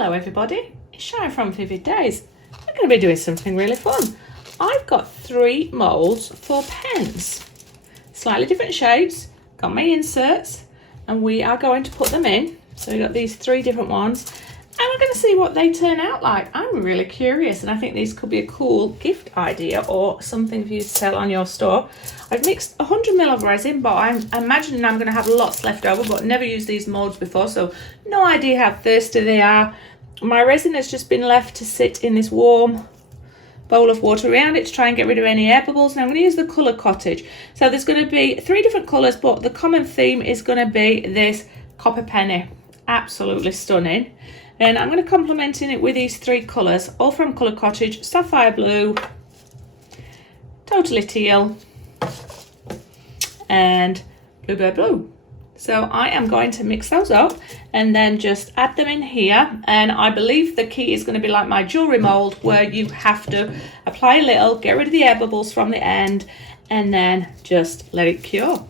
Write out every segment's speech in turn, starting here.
Hello everybody, it's Sharon from Vivid Days. We're going to be doing something really fun. I've got 3 moulds for pens, slightly different shapes, got my inserts, and we are going to put them in. So we've got these 3 different ones, and we're going to see what they turn out like. I'm really curious, and I think these could be a cool gift idea or something for you to sell on your store. I've mixed 100ml of resin, but I'm imagining I'm going to have lots left over, but never used these moulds before, so no idea how thirsty they are. My resin has just been left to sit in this warm bowl of water around it to try and get rid of any air bubbles. Now I'm going to use the colour Cottage. So there's going to be 3 different colours, but the common theme is going to be this copper penny. Absolutely stunning. And I'm going to complement it with these 3 colours, all from Colour Cottage: Sapphire Blue, Totally Teal, and Bluebird Blue. So I am going to mix those up and then just add them in here. And I believe the key is going to be like my jewellery mould, where you have to apply a little, get rid of the air bubbles from the end, and then just let it cure.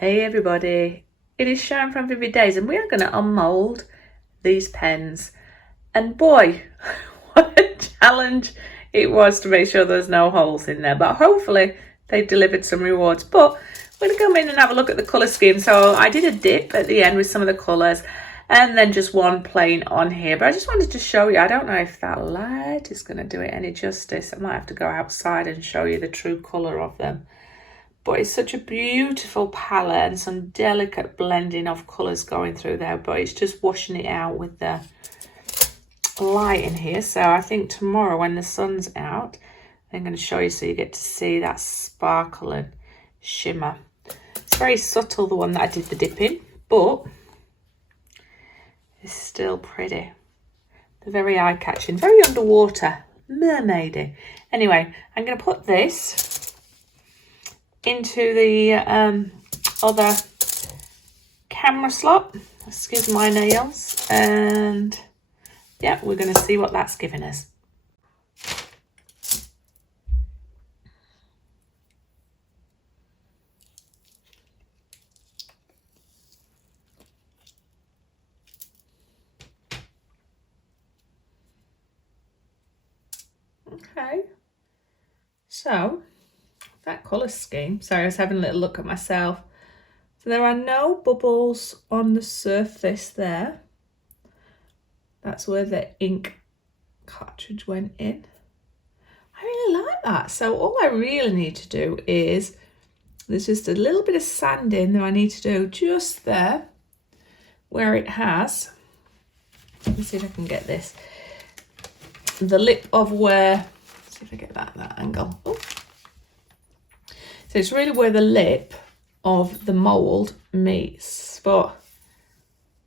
Hey everybody, it is Sharon from Vivid Days and we are going to unmould these pens. And boy, what a challenge it was to make sure there's no holes in there, but hopefully they delivered some rewards. But we're going to come in and have a look at the colour scheme. So I did a dip at the end with some of the colours and then just one plain on here, but I just wanted to show you. I don't know if that light is going to do it any justice. I might have to go outside and show you the true colour of them. But it's such a beautiful palette and some delicate blending of colours going through there, but it's just washing it out with the light in here. So I think tomorrow when the sun's out, I'm going to show you so you get to see that sparkle and shimmer. It's very subtle, the one that I did the dip in, but it's still pretty. They're very eye-catching, very underwater, mermaidy. Anyway, I'm going to put this into the other camera slot. Excuse my nails. And yeah, we're going to see what that's giving us. Okay, so that colour scheme. Sorry, I was having a little look at myself. So there are no bubbles on the surface there. That's where the ink cartridge went in. I really like that. So all I really need to do is, there's just a little bit of sanding that I need to do just there where it has, let me see if I can get this, the lip of where, see if I get that angle. Oh. So it's really where the lip of the mould meets, but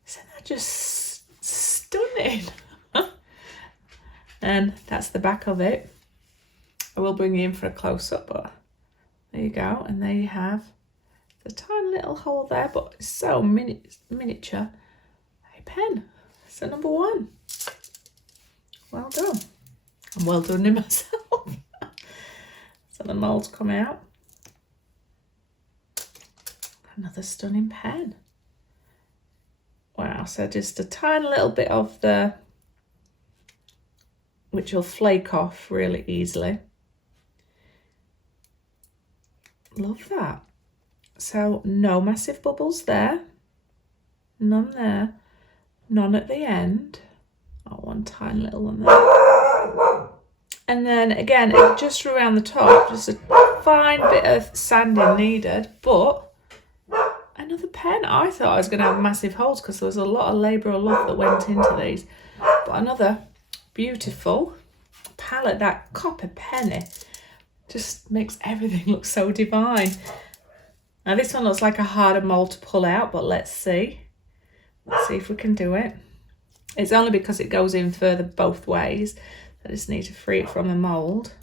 isn't that just stunning? And that's the back of it. I will bring you in for a close-up, but there you go. And there you have the tiny little hole there, but it's so miniature. A pen. So number one. Well done. And well done to myself. So the moulds come out. Another stunning pen. Wow, so just a tiny little bit of the, which will flake off really easily. Love that. So no massive bubbles there. None there. None at the end. Oh, one tiny little one there. And then again, just around the top, just a fine bit of sanding needed, but another pen. I thought I was going to have massive holes because there was a lot of labour and love that went into these. But another beautiful palette, that copper penny, just makes everything look so divine. Now this one looks like a harder mould to pull out, but let's see. Let's see if we can do it. It's only because it goes in further both ways. I just need to free it from the mould.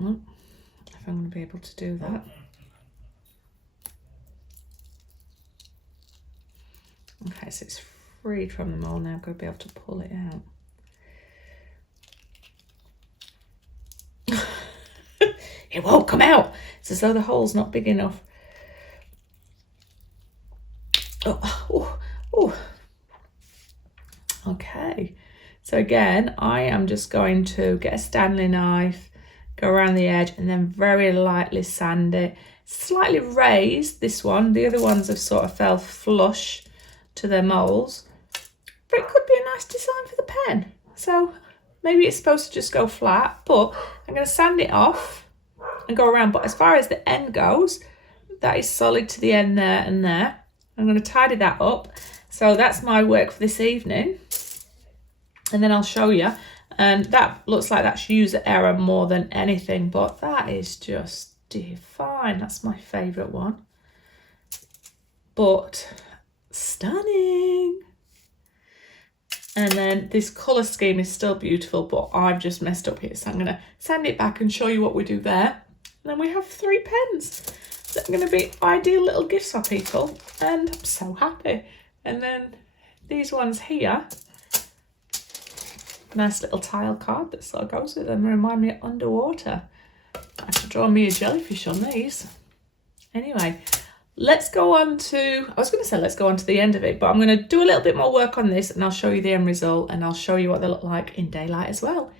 Oh, if I'm going to be able to do that. Okay, so it's freed from the mould now. I'm going to be able to pull it out. It won't come out. It's as though the hole's not big enough. Oh. Okay. So again, I am just going to get a Stanley knife, go around the edge and then very lightly sand it. Slightly raised, this one. The other ones have sort of fell flush to their moulds. But it could be a nice design for the pen. So maybe it's supposed to just go flat, but I'm going to sand it off and go around. But as far as the end goes, that is solid to the end there and there. I'm going to tidy that up. So that's my work for this evening. And then I'll show you. And that looks like that's user error more than anything, but that is just divine. That's my favourite one. But stunning. And then this colour scheme is still beautiful, but I've just messed up here. So I'm going to sand it back and show you what we do there. And then we have 3 pens that are going to be ideal little gifts for people. And I'm so happy. And then these ones here, nice little tile card that sort of goes with them, remind me of underwater. I have to draw me a jellyfish on these. Anyway, let's go on to, I was going to say let's go on to the end of it, but I'm going to do a little bit more work on this and I'll show you the end result and I'll show you what they look like in daylight as well.